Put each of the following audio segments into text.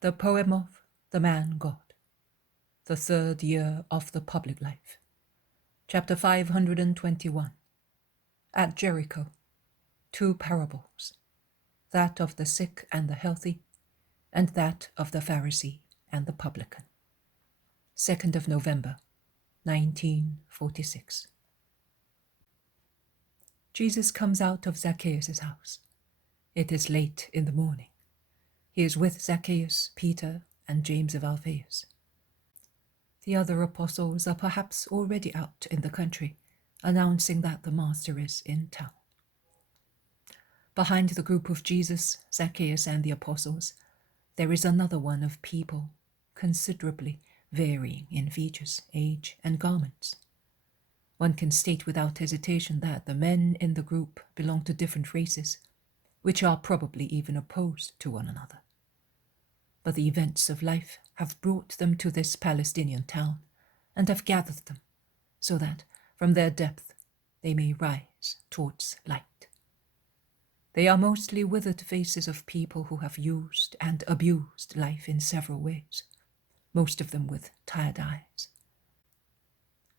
The poem of the man God, the third year of the public life. Chapter 521. At Jericho, two parables, that of the sick and the healthy, and that of the Pharisee and the Publican. 2nd of November, 1946. Jesus comes out of Zacchaeus' house. It is late in the morning. He is with Zacchaeus, Peter, and James of Alphaeus. The other apostles are perhaps already out in the country, announcing that the Master is in town. Behind the group of Jesus, Zacchaeus, and the apostles, there is another one of people, considerably varying in features, age, and garments. One can state without hesitation that the men in the group belong to different races, which are probably even opposed to one another. But the events of life have brought them to this Palestinian town and have gathered them, so that from their depth they may rise towards light. They are mostly withered faces of people who have used and abused life in several ways, most of them with tired eyes.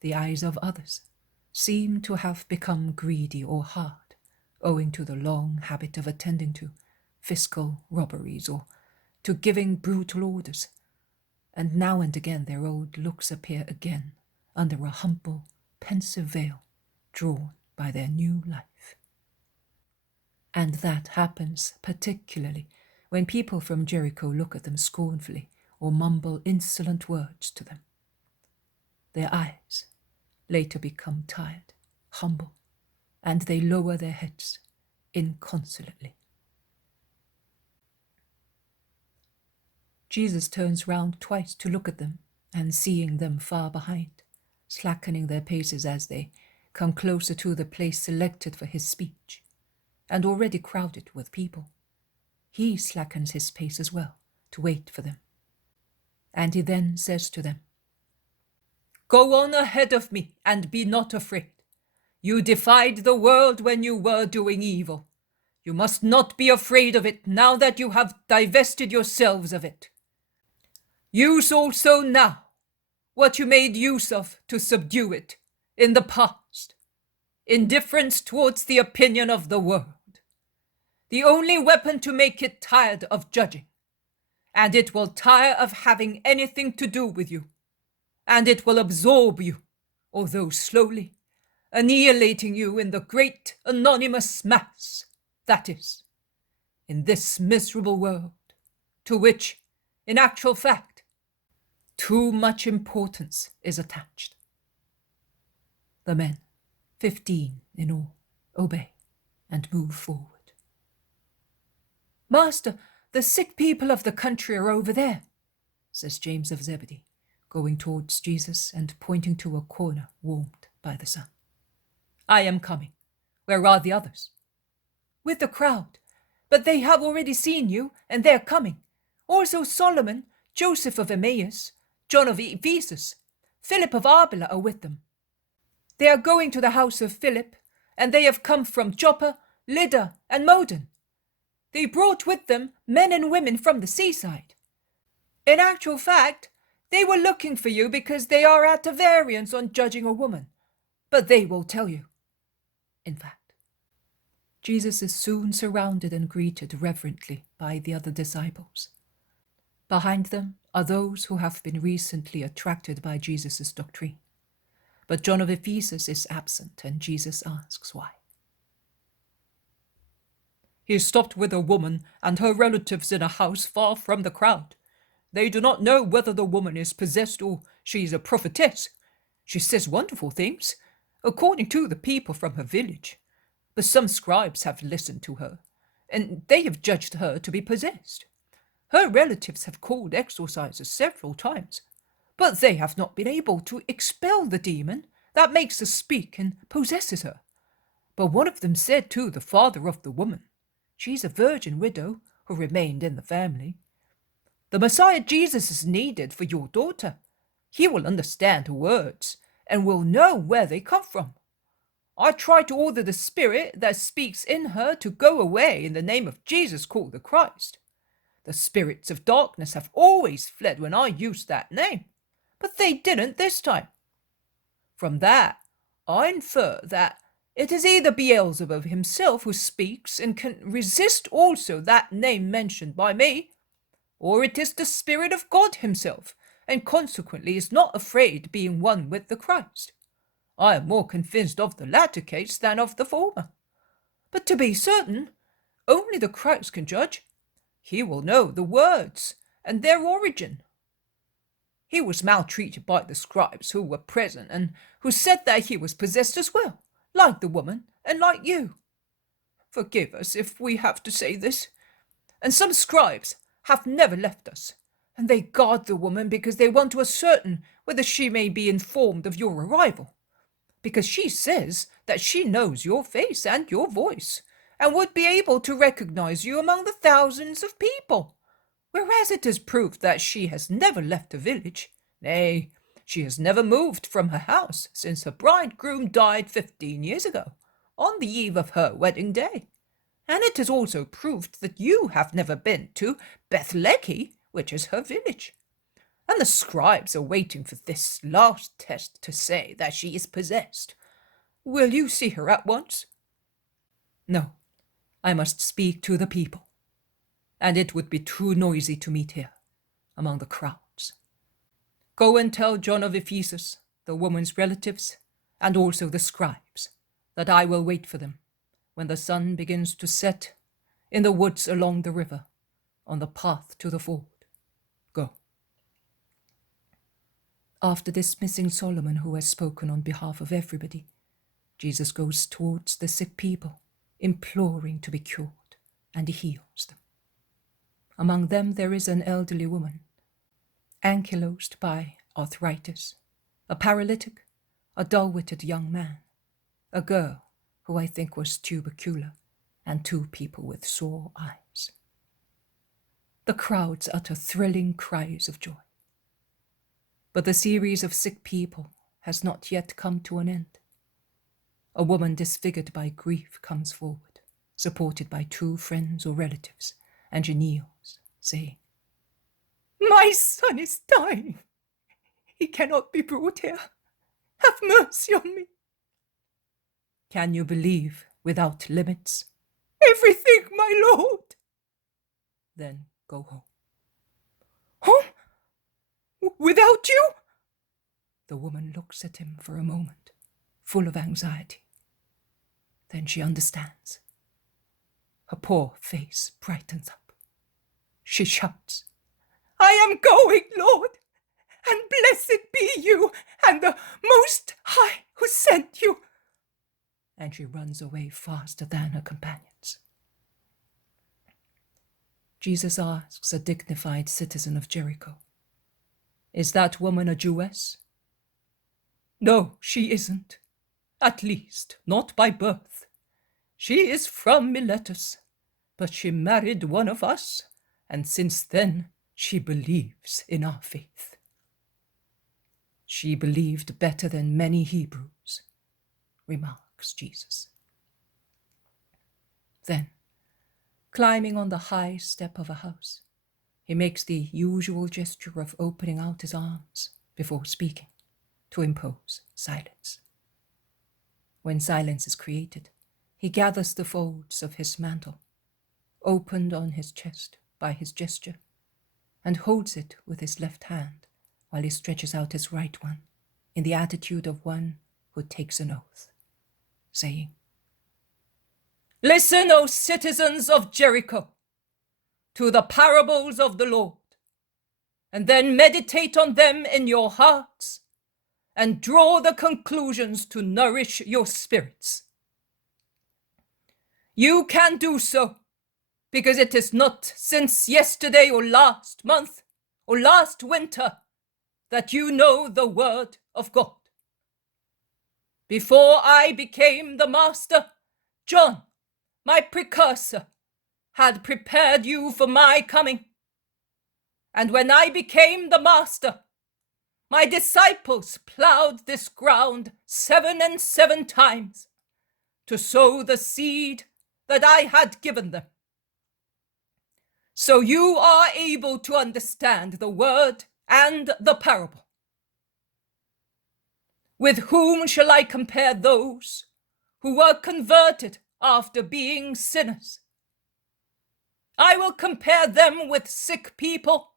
The eyes of others seem to have become greedy or hard, owing to the long habit of attending to fiscal robberies or to giving brutal orders, and now and again their old looks appear again under a humble, pensive veil drawn by their new life. And that happens particularly when people from Jericho look at them scornfully or mumble insolent words to them. Their eyes later become tired, humble, and they lower their heads inconsolately. Jesus turns round twice to look at them, and seeing them far behind, slackening their paces as they come closer to the place selected for his speech, and already crowded with people, he slackens his pace as well to wait for them. And he then says to them, "Go on ahead of me and be not afraid. You defied the world when you were doing evil. You must not be afraid of it now that you have divested yourselves of it. Use also now what you made use of to subdue it in the past, indifference towards the opinion of the world, the only weapon to make it tired of judging, and it will tire of having anything to do with you, and it will absorb you, although slowly, annihilating you in the great anonymous mass that is, in this miserable world, to which, in actual fact, too much importance is attached." The men, 15 in all, obey and move forward. "Master, the sick people of the country are over there," says James of Zebedee, going towards Jesus and pointing to a corner warmed by the sun. "I am coming. Where are the others?" "With the crowd, but they have already seen you, and they are coming. Also Solomon, Joseph of Emmaus, John of Ephesus, Philip of Arbela are with them. They are going to the house of Philip, and they have come from Joppa, Lydda, and Modin. They brought with them men and women from the seaside. In actual fact, they were looking for you because they are at a variance on judging a woman, but they will tell you. In fact, Jesus is soon surrounded and greeted reverently by the other disciples. Behind them are those who have been recently attracted by Jesus' doctrine. But John of Ephesus is absent, and Jesus asks why. "He stopped with a woman and her relatives in a house far from the crowd. They do not know whether the woman is possessed or she is a prophetess. She says wonderful things, according to the people from her village. But some scribes have listened to her, and they have judged her to be possessed. Her relatives have called exorcisers several times, but they have not been able to expel the demon that makes her speak and possesses her. But one of them said to the father of the woman, she's a virgin widow who remained in the family, 'The Messiah Jesus is needed for your daughter. He will understand her words and will know where they come from. I try to order the spirit that speaks in her to go away in the name of Jesus called the Christ. The spirits of darkness have always fled when I used that name, but they didn't this time. From that, I infer that it is either Beelzebub himself who speaks and can resist also that name mentioned by me, or it is the Spirit of God himself, and consequently is not afraid being one with the Christ. I am more convinced of the latter case than of the former. But to be certain, only the Christ can judge. He will know the words and their origin. He was maltreated by the scribes who were present and who said that he was possessed as well, like the woman and like you. Forgive us if we have to say this. And some scribes have never left us, and they guard the woman because they want to ascertain whether she may be informed of your arrival, because she says that she knows your face and your voice, and would be able to recognize you among the thousands of people, whereas it is proved that she has never left the village. Nay, she has never moved from her house since her bridegroom died 15 years ago, on the eve of her wedding day. And it is also proved that you have never been to Bethlehem, which is her village. And the scribes are waiting for this last test to say that she is possessed. Will you see her at once? No, I must speak to the people, and it would be too noisy to meet here, among the crowds. Go and tell John of Ephesus, the woman's relatives, and also the scribes, that I will wait for them when the sun begins to set in the woods along the river, on the path to the ford. Go. After dismissing Solomon, who has spoken on behalf of everybody, Jesus goes towards the sick people, imploring to be cured, and he heals them. Among them there is an elderly woman, ankylosed by arthritis, a paralytic, a dull-witted young man, a girl who I think was tubercular, and 2 people with sore eyes. The crowds utter thrilling cries of joy. But the series of sick people has not yet come to an end. A woman disfigured by grief comes forward, supported by 2 friends or relatives, and she kneels, saying, "My son is dying. He cannot be brought here. Have mercy on me." Can you believe without limits? "Everything, my lord." Then go home. "Home? Without you?" The woman looks at him for a moment, full of anxiety. Then she understands. Her poor face brightens up. She shouts, "I am going, Lord, and blessed be you and the Most High who sent you." And she runs away faster than her companions. Jesus asks a dignified citizen of Jericho, "Is that woman a Jewess?" "No, she isn't. At least, not by birth. She is from Miletus, but she married one of us, and since then she believes in our faith." "She believed better than many Hebrews," remarks Jesus. Then, climbing on the high step of a house, he makes the usual gesture of opening out his arms before speaking, to impose silence. When silence is created, he gathers the folds of his mantle, opened on his chest by his gesture, and holds it with his left hand while he stretches out his right one in the attitude of one who takes an oath, saying, "Listen, O citizens of Jericho, to the parables of the Lord, and then meditate on them in your hearts, and draw the conclusions to nourish your spirits. You can do so, because it is not since yesterday or last month or last winter that you know the word of God. Before I became the master, John, my precursor, had prepared you for my coming. And when I became the master, my disciples plowed this ground 7 and 7 times to sow the seed that I had given them. so you are able to understand the word and the parable. With whom shall I compare those who were converted after being sinners? I will compare them with sick people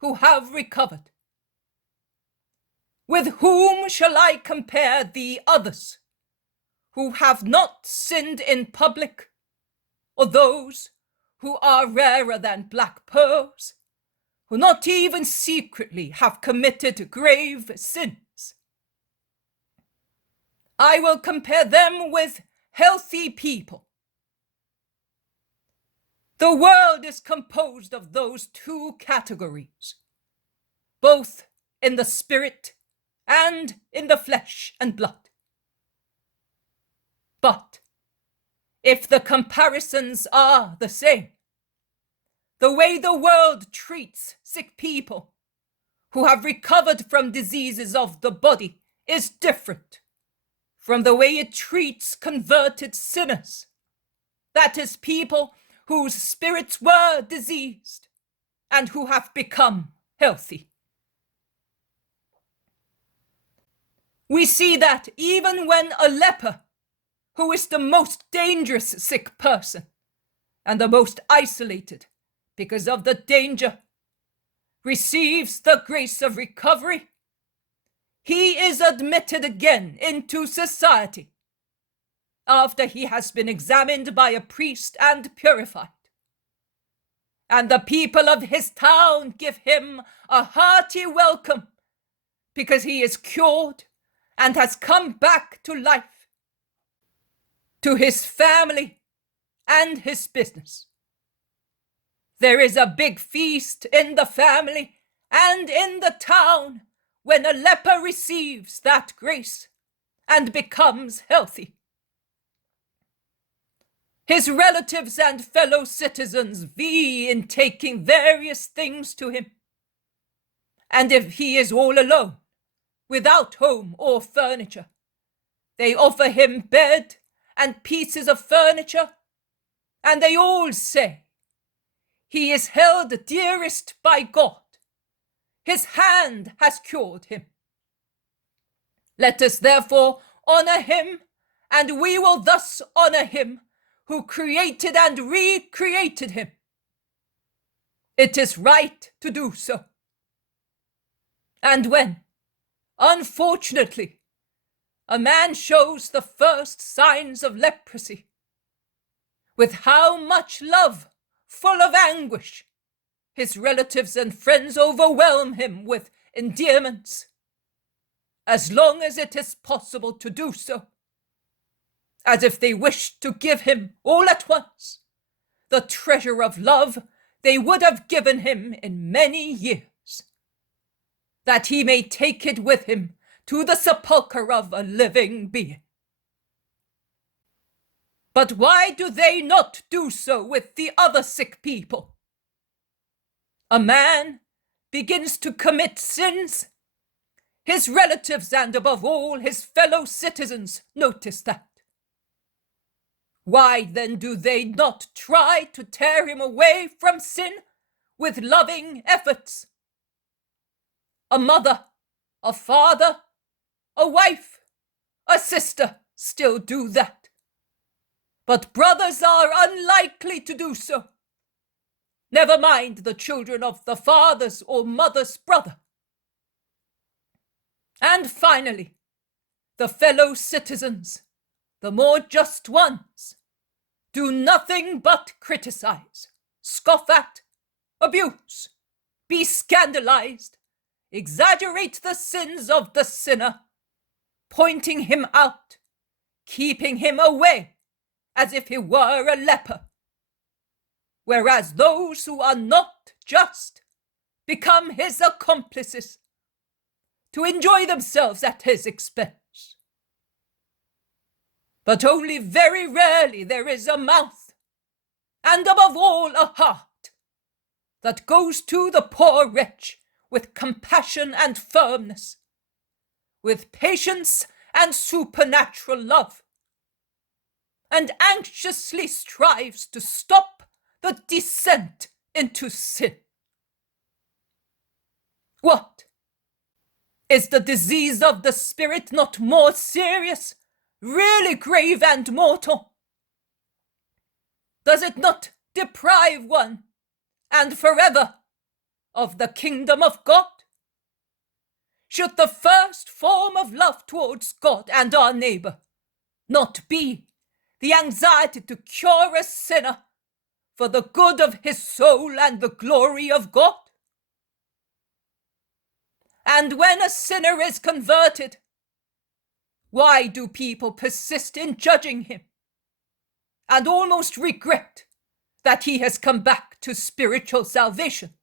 who have recovered. With whom shall I compare the others who have not sinned in public, or those who are rarer than black pearls, who not even secretly have committed grave sins? I will compare them with healthy people. The world is composed of those two categories, both in the spirit and in the flesh and blood. But if the comparisons are the same, the way the world treats sick people who have recovered from diseases of the body is different from the way it treats converted sinners, that is, people whose spirits were diseased and who have become healthy. We see that even when a leper, who is the most dangerous sick person and the most isolated because of the danger, receives the grace of recovery, he is admitted again into society after he has been examined by a priest and purified. And the people of his town give him a hearty welcome because he is cured and has come back to life, to his family and his business. There is a big feast in the family and in the town when a leper receives that grace and becomes healthy. His relatives and fellow citizens vie in taking various things to him. And if he is all alone, without home or furniture, they offer him bed and pieces of furniture, and they all say, he is held dearest by God. His hand has cured him. Let us therefore honor him, and we will thus honor him who created and recreated him. It is right to do so. And when, unfortunately, a man shows the first signs of leprosy, with how much love, full of anguish, his relatives and friends overwhelm him with endearments, as long as it is possible to do so, as if they wished to give him all at once the treasure of love they would have given him in many years, that he may take it with him to the sepulchre of a living being. But why do they not do so with the other sick people? A man begins to commit sins. His relatives and above all his fellow citizens notice that. Why then do they not try to tear him away from sin with loving efforts? A mother, a father, a wife, a sister still do that. But brothers are unlikely to do so. Never mind the children of the father's or mother's brother. And finally, the fellow citizens, the more just ones, do nothing but criticize, scoff at, abuse, be scandalized, exaggerate the sins of the sinner, pointing him out, keeping him away as if he were a leper. Whereas those who are not just become his accomplices to enjoy themselves at his expense. But only very rarely there is a mouth, and above all a heart, that goes to the poor wretch with compassion and firmness, with patience and supernatural love, and anxiously strives to stop the descent into sin. What? Is the disease of the spirit not more serious, really grave and mortal? Does it not deprive one, and forever, of the kingdom of God? Should the first form of love towards God and our neighbor not be the anxiety to cure a sinner for the good of his soul and the glory of God? And when a sinner is converted, why do people persist in judging him and almost regret that he has come back to spiritual salvation?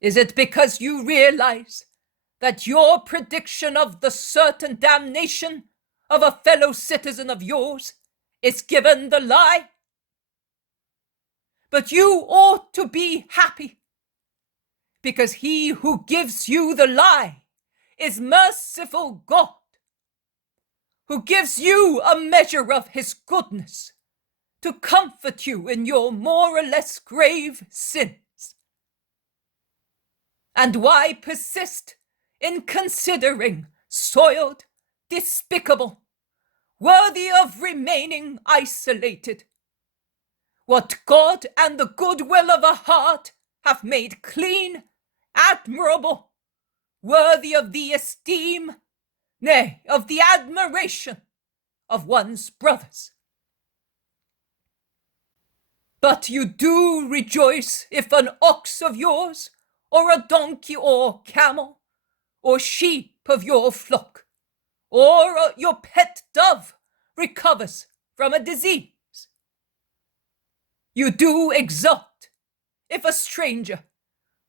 Is it because you realize that your prediction of the certain damnation of a fellow citizen of yours is given the lie? But you ought to be happy, because he who gives you the lie is merciful God, who gives you a measure of his goodness to comfort you in your more or less grave sins. And why persist in considering soiled, despicable, worthy of remaining isolated, what God and the goodwill of a heart have made clean, admirable, worthy of the esteem, nay, of the admiration of one's brothers? But you do rejoice if an ox of yours, or a donkey or camel, or sheep of your flock, or your pet dove recovers from a disease. You do exult if a stranger,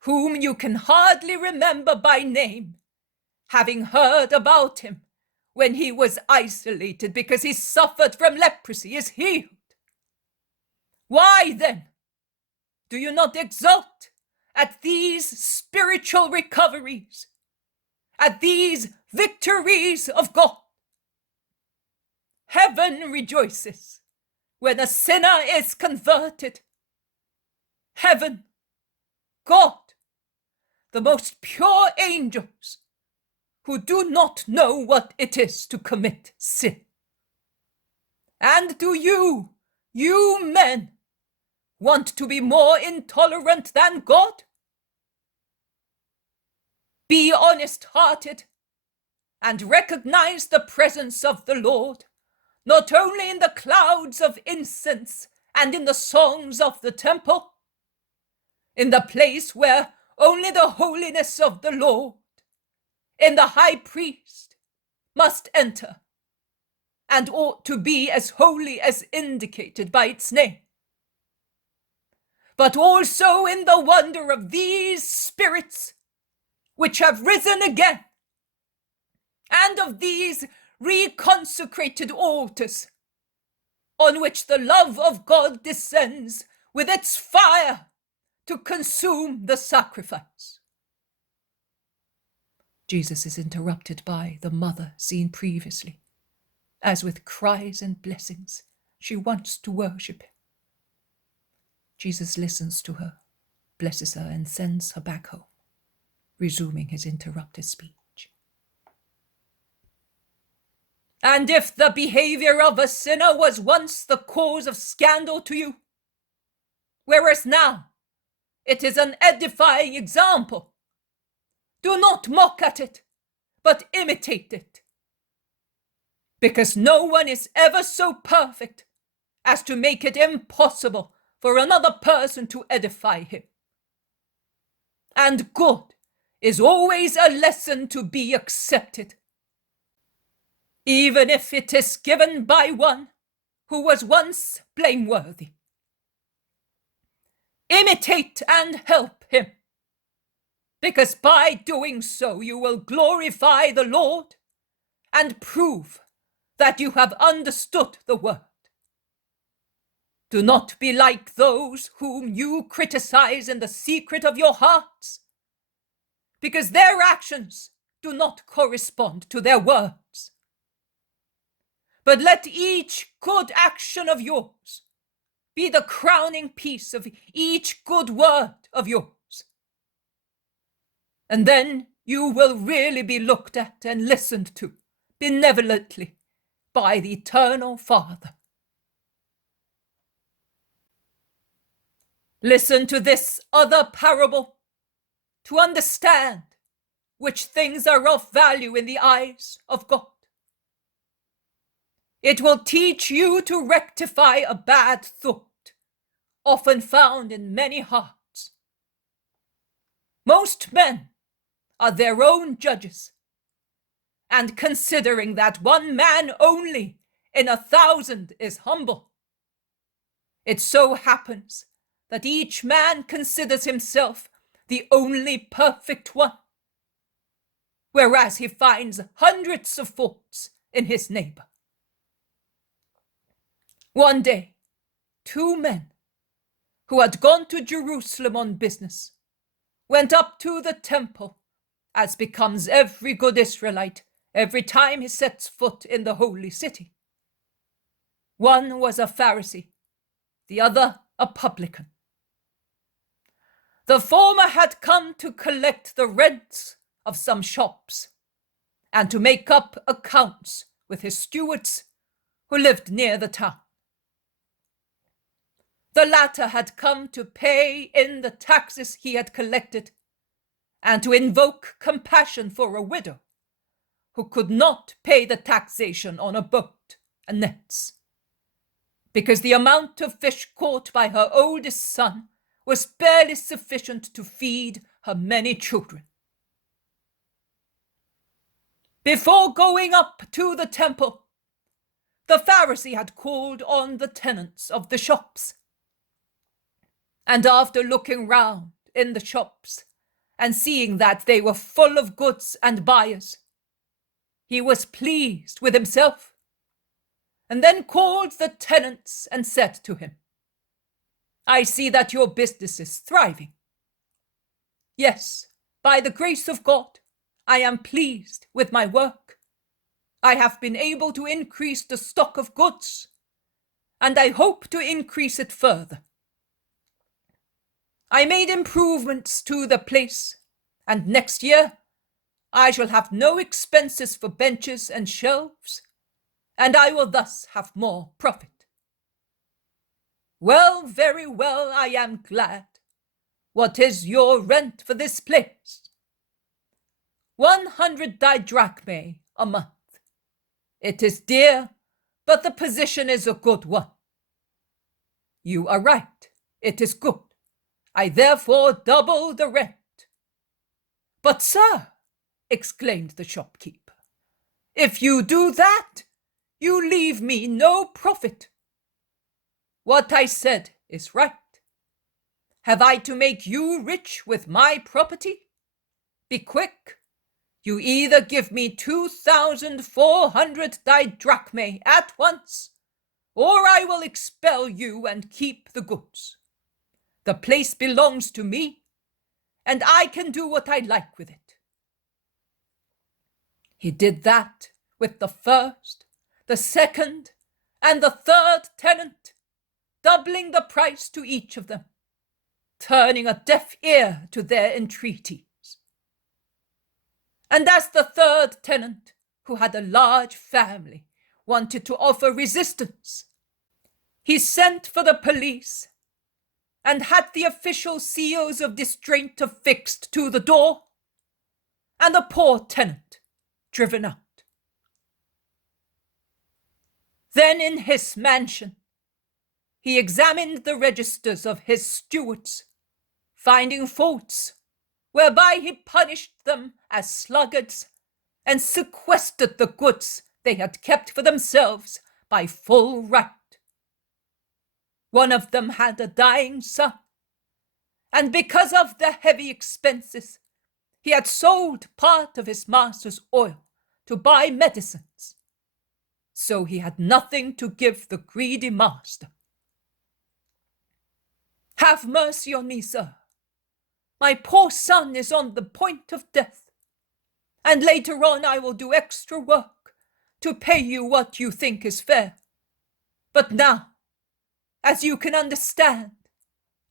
whom you can hardly remember by name, having heard about him when he was isolated because he suffered from leprosy, is healed. Why then do you not exult at these spiritual recoveries, at these victories of God? Heaven rejoices when a sinner is converted. Heaven, God, the most pure angels, who do not know what it is to commit sin. And do you men, want to be more intolerant than God? Be honest-hearted and recognize the presence of the Lord, not only in the clouds of incense and in the songs of the temple, in the place where only the holiness of the Lord, in the high priest, must enter, and ought to be as holy as indicated by its name, but also in the wonder of these spirits which have risen again, and of these reconsecrated altars on which the love of God descends with its fire to consume the sacrifice. Jesus is interrupted by the mother seen previously, as with cries and blessings she wants to worship him. Jesus listens to her, blesses her, and sends her back home, resuming his interrupted speech. And if the behavior of a sinner was once the cause of scandal to you, whereas now it is an edifying example, do not mock at it, but imitate it. Because no one is ever so perfect as to make it impossible for another person to edify him. And good is always a lesson to be accepted, even if it is given by one who was once blameworthy. Imitate and help him, because by doing so you will glorify the Lord and prove that you have understood the word. Do not be like those whom you criticize in the secret of your hearts, because their actions do not correspond to their words. But let each good action of yours be the crowning piece of each good word of yours. And then you will really be looked at and listened to benevolently by the Eternal Father. Listen to this other parable to understand which things are of value in the eyes of God. It will teach you to rectify a bad thought, often found in many hearts. Most men are their own judges, and considering that one man only in 1,000 is humble, it so happens that each man considers himself the only perfect one, whereas he finds hundreds of faults in his neighbor. One day, 2 men who had gone to Jerusalem on business went up to the temple, as becomes every good Israelite every time he sets foot in the holy city. One was a Pharisee, the other a publican. The former had come to collect the rents of some shops and to make up accounts with his stewards who lived near the town. The latter had come to pay in the taxes he had collected and to invoke compassion for a widow who could not pay the taxation on a boat and nets, because the amount of fish caught by her oldest son was barely sufficient to feed her many children. Before going up to the temple, the Pharisee had called on the tenants of the shops, and after looking round in the shops and seeing that they were full of goods and buyers, he was pleased with himself, and then called the tenants and said to him, "I see that your business is thriving. Yes, by the grace of God, I am pleased with my work. I have been able to increase the stock of goods, and I hope to increase it further. I made improvements to the place, and next year I shall have no expenses for benches and shelves, and I will thus have more profit. Well, very well, I am glad. What is your rent for this place? 100 didrachmae a month. It is dear, but the position is a good one. You are right, it is good. I therefore double the rent. But, sir, exclaimed the shopkeeper, if you do that, you leave me no profit. What I said is right. Have I to make you rich with my property? Be quick. You either give me 2,400 didrachmae at once, or I will expel you and keep the goods. The place belongs to me, and I can do what I like with it." He did that with the first, the second, and the third tenant, doubling the price to each of them, turning a deaf ear to their entreaties. And as the third tenant, who had a large family, wanted to offer resistance, he sent for the police and had the official seals of distraint affixed to the door, and the poor tenant driven out. Then in his mansion, he examined the registers of his stewards, finding faults, whereby he punished them as sluggards and sequestered the goods they had kept for themselves by full right. One of them had a dying son, and because of the heavy expenses, he had sold part of his master's oil to buy medicines. So he had nothing to give the greedy master. Have mercy on me, sir. My poor son is on the point of death, and later on I will do extra work to pay you what you think is fair. But now As you can understand,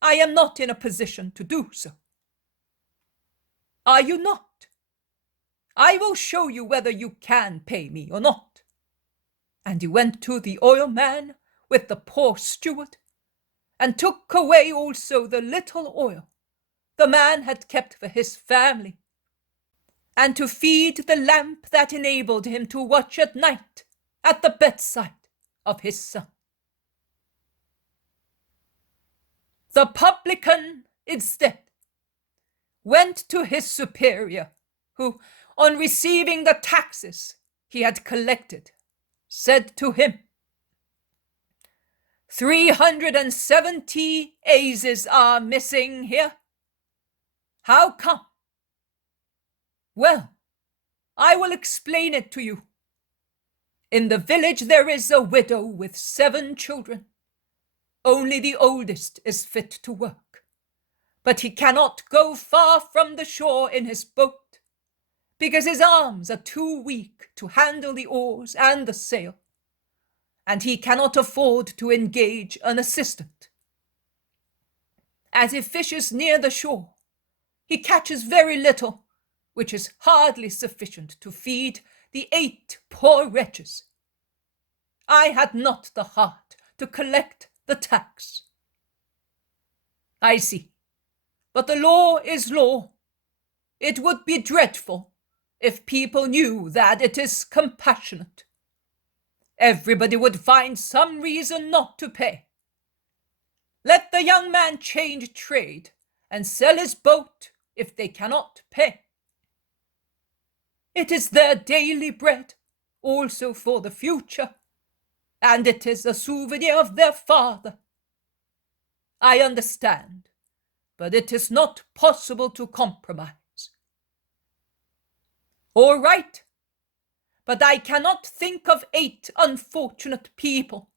I am not in a position to do so. Are you not? I will show you whether you can pay me or not. And he went to the oil man with the poor steward, and took away also the little oil the man had kept for his family, and to feed the lamp that enabled him to watch at night at the bedside of his son. The publican, instead, went to his superior, who, on receiving the taxes he had collected, said to him, 370 ases are missing here. How come? Well, I will explain it to you. In the village there is a widow with 7 children. Only the oldest is fit to work, but he cannot go far from the shore in his boat, because his arms are too weak to handle the oars and the sail, and he cannot afford to engage an assistant. As he fishes near the shore, he catches very little, which is hardly sufficient to feed the 8 poor wretches. I had not the heart to collect the tax. I see, but the law is law. It would be dreadful if people knew that it is compassionate. Everybody would find some reason not to pay. Let the young man change trade and sell his boat if they cannot pay. It is their daily bread, also for the future, and it is a souvenir of their father. I understand, but it is not possible to compromise. All right, but I cannot think of 8 unfortunate people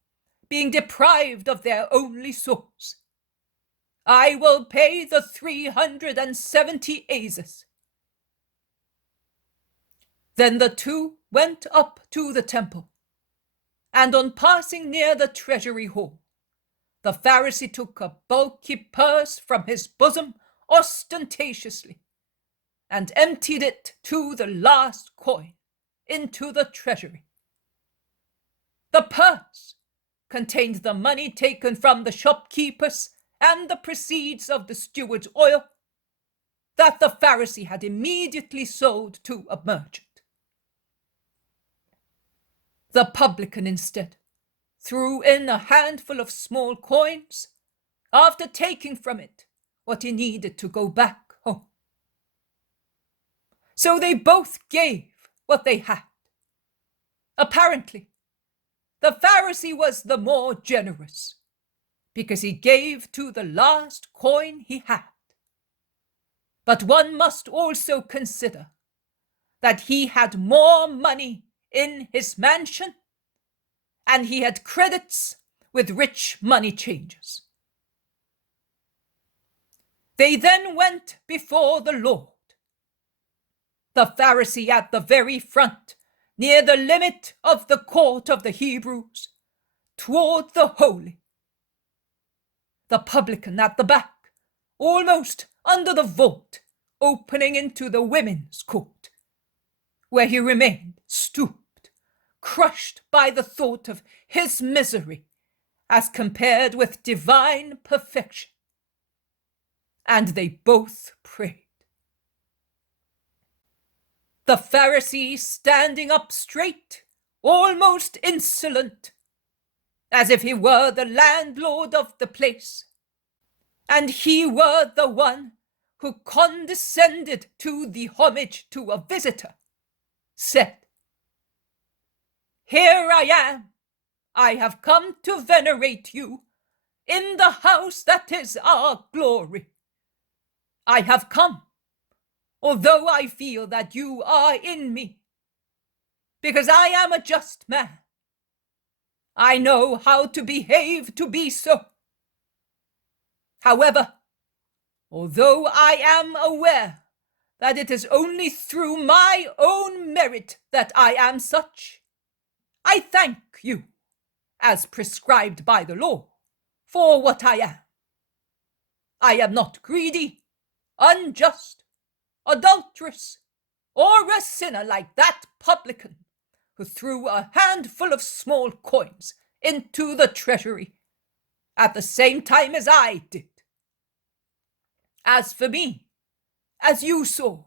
being deprived of their only source. I will pay the 370 ases. Then the 2 went up to the temple, and on passing near the treasury hall, the Pharisee took a bulky purse from his bosom ostentatiously, and emptied it to the last coin into the treasury. The purse contained the money taken from the shopkeepers and the proceeds of the steward's oil that the Pharisee had immediately sold to a merchant. The publican, instead, threw in a handful of small coins after taking from it what he needed to go back home. So they both gave what they had. Apparently, the Pharisee was the more generous, because he gave to the last coin he had. But one must also consider that he had more money in his mansion, and he had credits with rich money changers. They then went before the Lord. The Pharisee at the very front, near the limit of the court of the Hebrews, toward the holy. The publican at the back, almost under the vault opening into the women's court, where he remained stooped, crushed by the thought of his misery as compared with divine perfection. And they both prayed. The Pharisee standing up straight, almost insolent, as if he were the landlord of the place, and he were the one who condescended to the homage to a visitor, said, "Here I am. I have come to venerate you in the house that is our glory. I have come, although I feel that you are in me, because I am a just man. I know how to behave to be so. However, although I am aware that it is only through my own merit that I am such, I thank you, as prescribed by the law, for what I am. I am not greedy, unjust, adulterous, or a sinner like that publican who threw a handful of small coins into the treasury at the same time as I did. As for me, as you saw,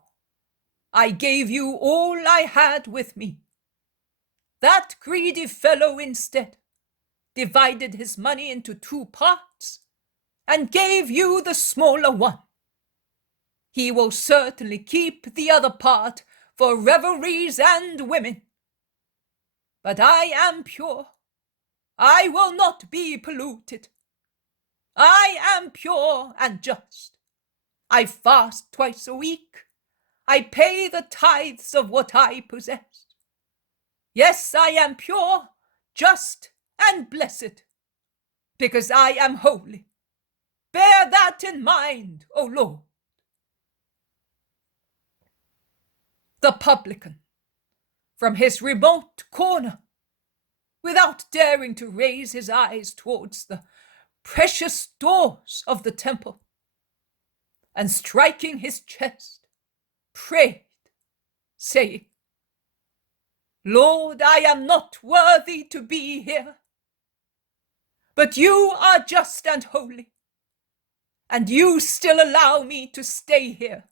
I gave you all I had with me. That greedy fellow instead divided his money into 2 parts and gave you the smaller one. He will certainly keep the other part for revelries and women. But I am pure. I will not be polluted. I am pure and just. I fast twice a week. I pay the tithes of what I possess. Yes, I am pure, just, and blessed, because I am holy. Bear that in mind, O Lord. The publican, from his remote corner, without daring to raise his eyes towards the precious doors of the temple, and striking his chest, prayed, saying, Lord, I am not worthy to be here, but you are just and holy, and you still allow me to stay here,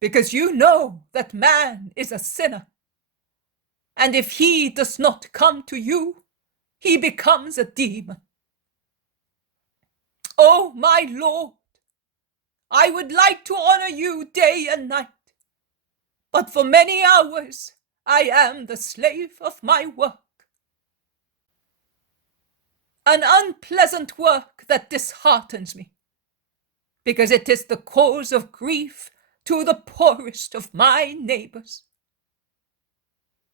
because you know that man is a sinner, and if he does not come to you, he becomes a demon. Oh, my Lord, I would like to honor you day and night, but for many hours I am the slave of my work. An unpleasant work that disheartens me, because it is the cause of grief to the poorest of my neighbors.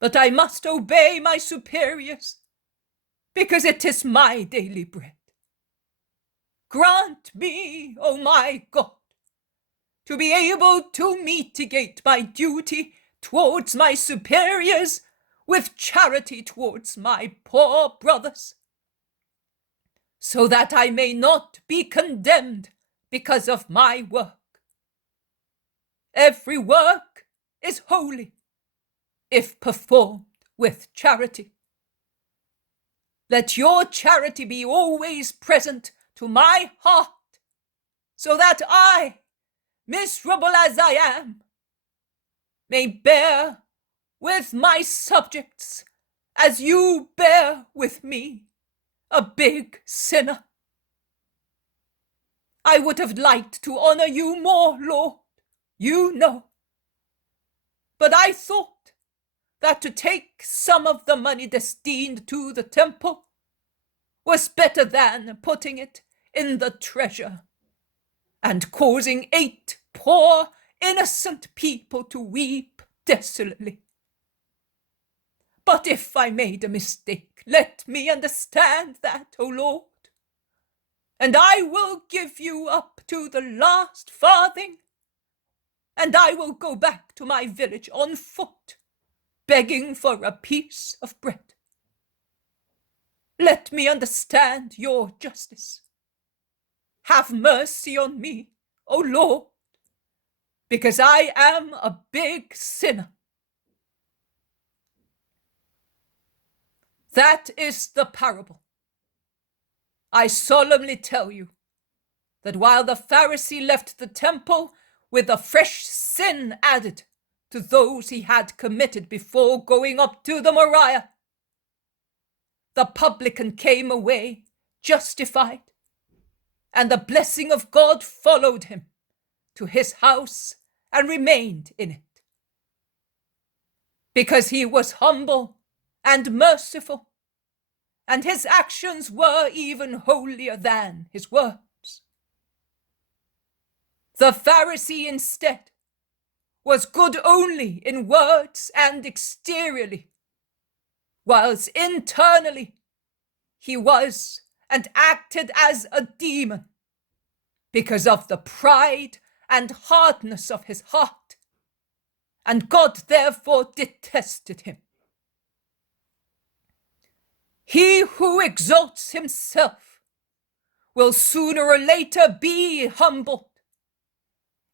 But I must obey my superiors, because it is my daily bread. Grant me, O my God, to be able to mitigate my duty towards my superiors with charity towards my poor brothers, so that I may not be condemned because of my work. Every work is holy if performed with charity. Let your charity be always present to my heart, so that I, miserable as I am, may bear with my subjects as you bear with me, a big sinner. I would have liked to honor you more, Lord, you know. But I thought that to take some of the money destined to the temple was better than putting it in the treasure and causing 8 poor, innocent people to weep desolately. But if I made a mistake, let me understand that, O Lord, and I will give you up to the last farthing, and I will go back to my village on foot, begging for a piece of bread. Let me understand your justice. Have mercy on me, O Lord, because I am a big sinner. That is the parable. I solemnly tell you that while the Pharisee left the temple with a fresh sin added to those he had committed before going up to the Moriah, the publican came away justified, and the blessing of God followed him to his house and remained in it. Because he was humble and merciful, and his actions were even holier than his words. The Pharisee instead was good only in words and exteriorly, whilst internally he was and acted as a demon because of the pride and hardness of his heart, and God therefore detested him. He who exalts himself will sooner or later be humbled,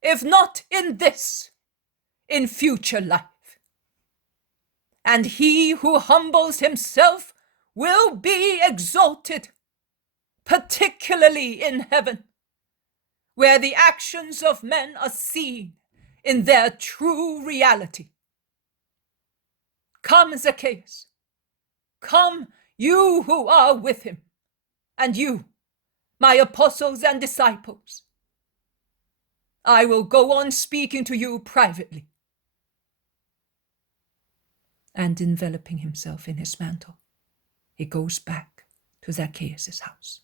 if not in this, in future life. And he who humbles himself will be exalted, particularly in heaven, where the actions of men are seen in their true reality. Come, Zacchaeus, come, you who are with him, and you, my apostles and disciples. I will go on speaking to you privately. And enveloping himself in his mantle, he goes back to Zacchaeus' house.